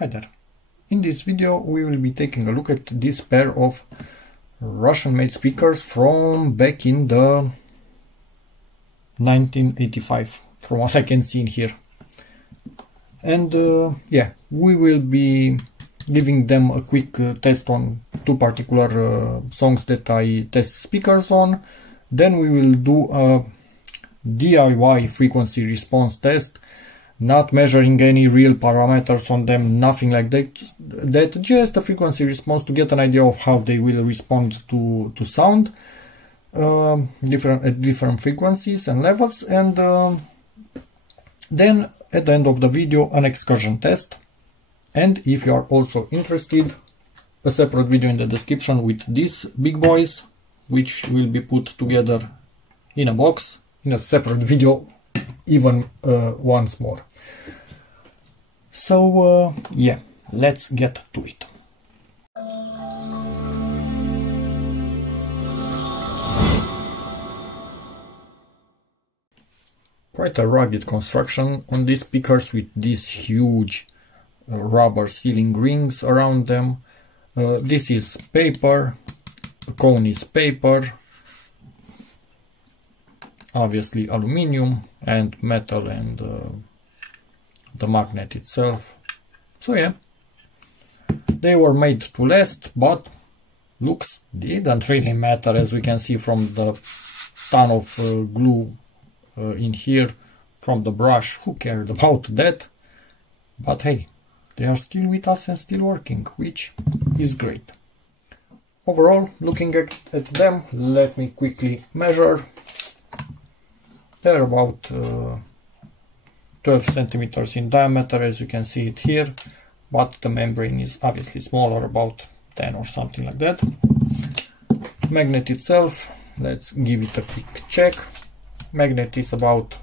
Hi there. In this video we will be taking a look at this pair of Russian-made speakers from back in the 1985, from what I can see in here. And yeah, we will be giving them a quick test on two particular songs that I test speakers on. Then we will do a DIY frequency response test, not measuring any real parameters on them, nothing like that, just a frequency response to get an idea of how they will respond to sound at different frequencies and levels. And then at the end of the video, an excursion test. And if you are also interested, a separate video in the description with these big boys, which will be put together in a box in a separate video even once more. So yeah, let's get to it. Quite a rugged construction on these speakers with these huge rubber sealing rings around them. This is paper, the cone is paper, obviously aluminium and metal, and the magnet itself. So yeah, they were made to last, but looks didn't really matter, as we can see from the ton of glue in here from the brush. Who cared about that? But hey, they are still with us and still working, which is great. Overall, looking at them, let me quickly measure. They're about 12 centimeters in diameter, as you can see it here, but the membrane is obviously smaller, about 10 or something like that. Magnet itself, let's give it a quick check. Magnet is about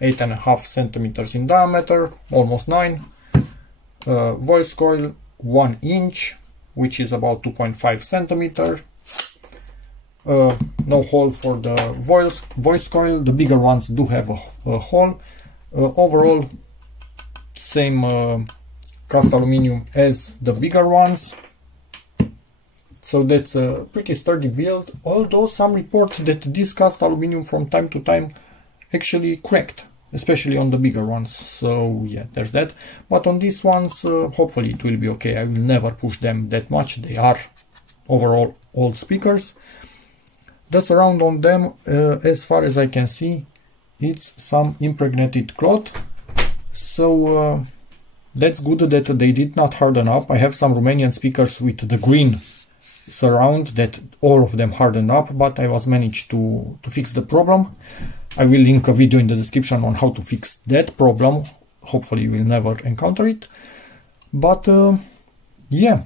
8.5 centimeters in diameter, almost 9. Voice coil 1 inch, which is about 2.5 centimeter. No hole for the voice coil. The bigger ones do have a hole. Overall, same cast aluminum as the bigger ones. So that's a pretty sturdy build, although some report that this cast aluminum from time to time actually cracked, especially on the bigger ones. So yeah, there's that. But on these ones, hopefully it will be okay. I will never push them that much. They are overall old speakers. The surround on them, as far as I can see, it's some impregnated cloth. So that's good that they did not harden up. I have some Romanian speakers with the green surround that all of them hardened up, but I was managed to fix the problem. I will link a video in the description on how to fix that problem. Hopefully you will never encounter it. But yeah,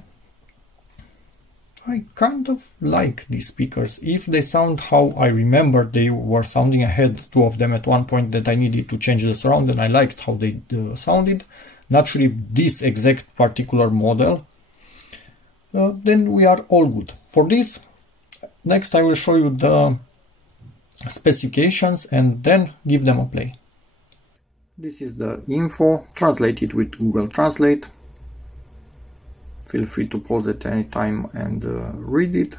I kind of like these speakers. If they sound how I remember they were sounding, I had two of them at one point that I needed to change the surround, and I liked how they sounded. Not sure if this exact particular model. Then we are all good. For this, next I will show you the specifications and then give them a play. This is the info, translated with Google Translate. Feel free to pause at any time and read it.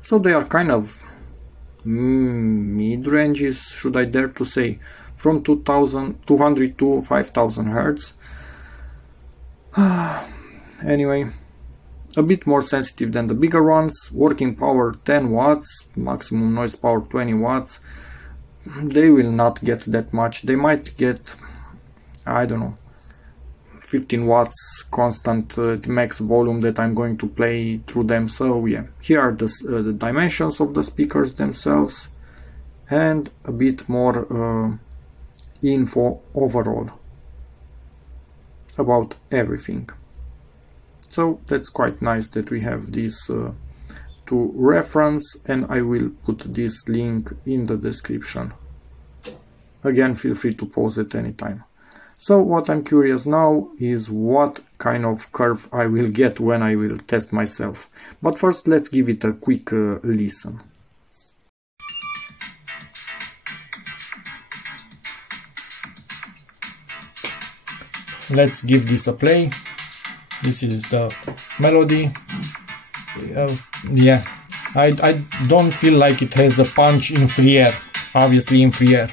So they are kind of mid-ranges, should I dare to say, from 200 to 5000 Hertz. Anyway, a bit more sensitive than the bigger ones. Working power 10 watts, maximum noise power 20 watts. They will not get that much. They might get, I don't know, 15 watts constant max volume that I'm going to play through them. So yeah, here are the dimensions of the speakers themselves and a bit more info overall about everything. So that's quite nice that we have this to reference, and I will put this link in the description. Again, feel free to pause at any time. So what I'm curious now is what kind of curve I will get when I will test myself. But first let's give it a quick listen. Let's give this a play. This is the melody. Yeah, I don't feel like it has a punch in free air, obviously in free air.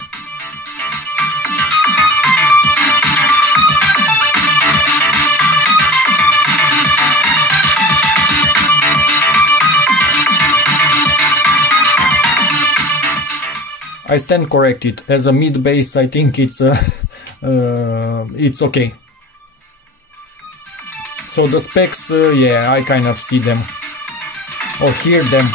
I stand corrected. As a mid bass, I think it's okay. So the specs, yeah, I kind of see them or hear them.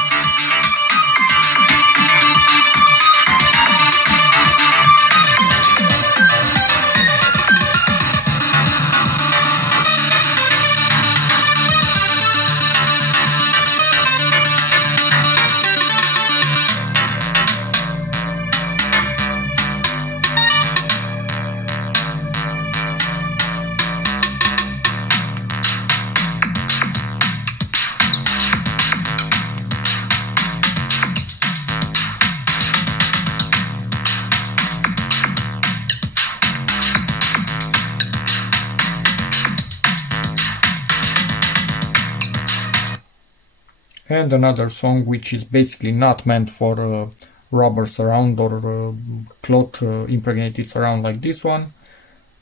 And another song which is basically not meant for rubber surround or cloth impregnated surround like this one,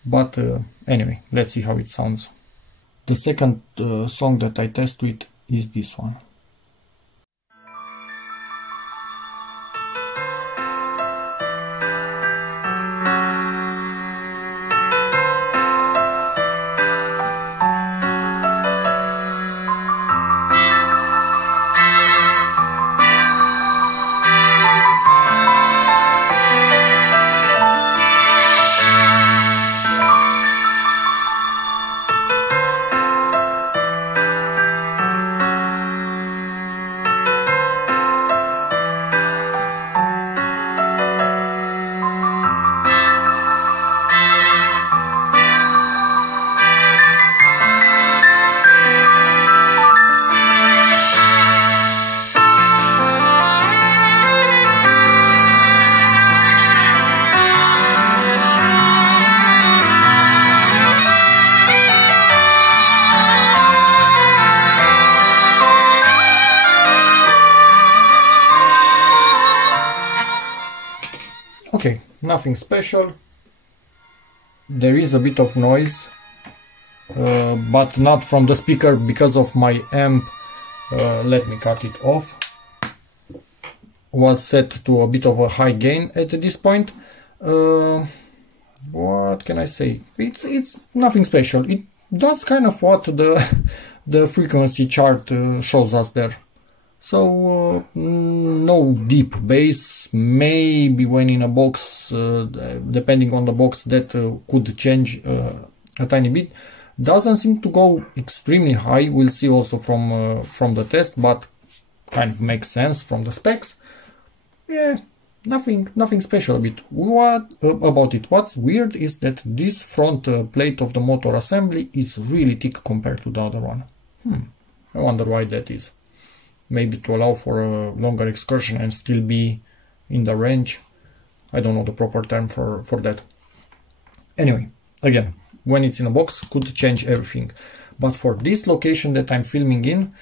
but anyway, let's see how it sounds. The second song that I test with is this one. Okay, nothing special. There is a bit of noise, but not from the speaker because of my amp. Let me cut it off. Was set to a bit of a high gain at this point. What can I say? It's nothing special. It does kind of what the frequency chart shows us there. So no deep bass. Maybe when in a box, depending on the box, that could change a tiny bit. Doesn't seem to go extremely high. We'll see also from the test, but kind of makes sense from the specs. Yeah, nothing special about it. What's weird is that this front plate of the motor assembly is really thick compared to the other one. I wonder why that is. Maybe to allow for a longer excursion and still be in the range. I don't know the proper term for that. Anyway, again, when it's in a box, could change everything. But for this location that I'm filming in,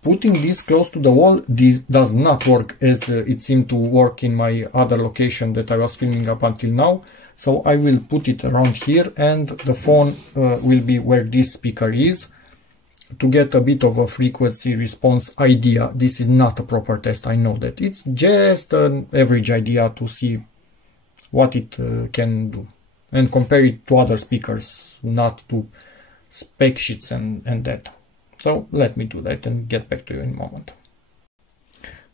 putting this close to the wall, this does not work as it seemed to work in my other location that I was filming up until now. So I will put it around here, and the phone will be where this speaker is, to get a bit of a frequency response idea. This is not a proper test, I know that. It's just an average idea to see what it can do, and compare it to other speakers, not to spec sheets and that. So let me do that and get back to you in a moment.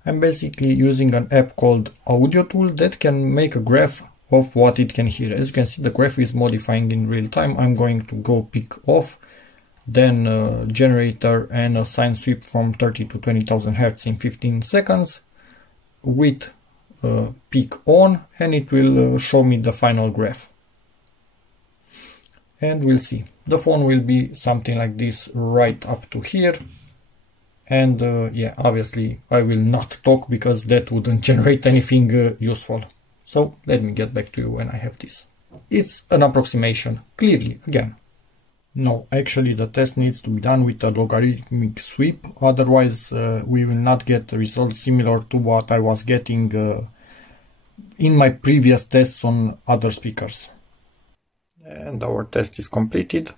I'm basically using an app called Audio Tool that can make a graph of what it can hear. As you can see, the graph is modifying in real time. I'm going to go pick off, then generator and a sine sweep from 30 to 20,000 Hz in 15 seconds with peak on, and it will show me the final graph. And we'll see. The phone will be something like this right up to here. And yeah, obviously I will not talk because that wouldn't generate anything useful. So let me get back to you when I have this. It's an approximation, clearly, again. No, actually the test needs to be done with a logarithmic sweep, otherwise we will not get results similar to what I was getting in my previous tests on other speakers. And our test is completed.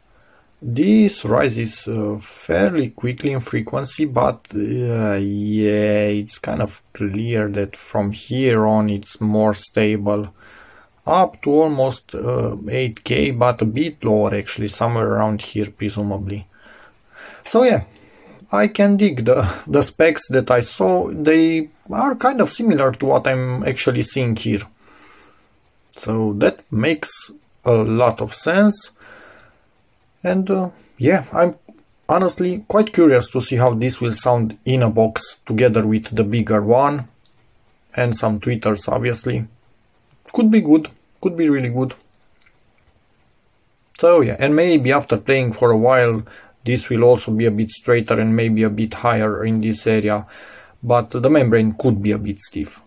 This rises fairly quickly in frequency, but yeah, it's kind of clear that from here on it's more stable. Up to almost 8K, but a bit lower actually, somewhere around here presumably. So yeah, I can dig the specs that I saw. They are kind of similar to what I'm actually seeing here. So that makes a lot of sense. And yeah, I'm honestly quite curious to see how this will sound in a box together with the bigger one and some tweeters obviously. Could be good, could be really good. So yeah, and maybe after playing for a while this will also be a bit straighter and maybe a bit higher in this area, but the membrane could be a bit stiff.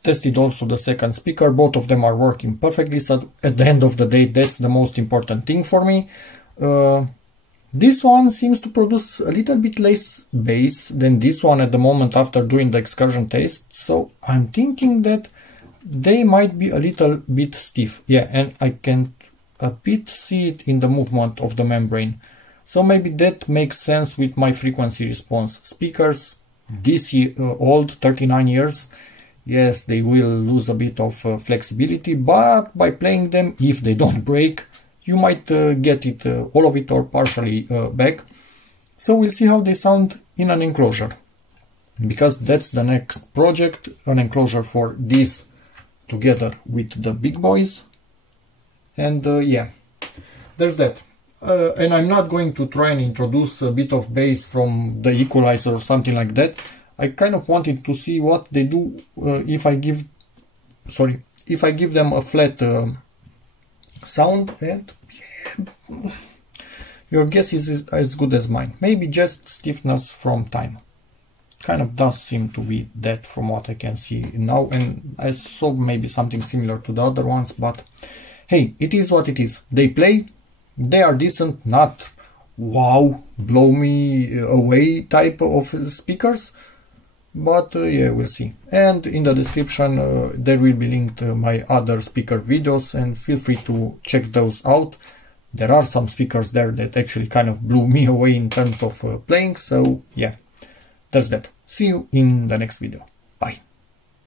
Tested also the second speaker, both of them are working perfectly, so at the end of the day that's the most important thing for me. This one seems to produce a little bit less bass than this one at the moment after doing the excursion test, so I'm thinking that they might be a little bit stiff. Yeah, and I can a bit see it in the movement of the membrane, so maybe that makes sense with my frequency response. Speakers this old, 39 years, yes, they will lose a bit of flexibility, but by playing them, if they don't break, you might get it, all of it or partially back. So we'll see how they sound in an enclosure, because that's the next project, an enclosure for this together with the big boys. And yeah, there's that. And I'm not going to try and introduce a bit of bass from the equalizer or something like that. I kind of wanted to see what they do if I give them a flat sound, and your guess is as good as mine. Maybe just stiffness from time. Kind of does seem to be that from what I can see now, and I saw maybe something similar to the other ones, but hey, it is what it is. They play, they are decent, not wow, blow me away type of speakers. But yeah, we'll see. And in the description there will be linked my other speaker videos, and feel free to check those out. There are some speakers there that actually kind of blew me away in terms of playing, so yeah, that's that. See you in the next video.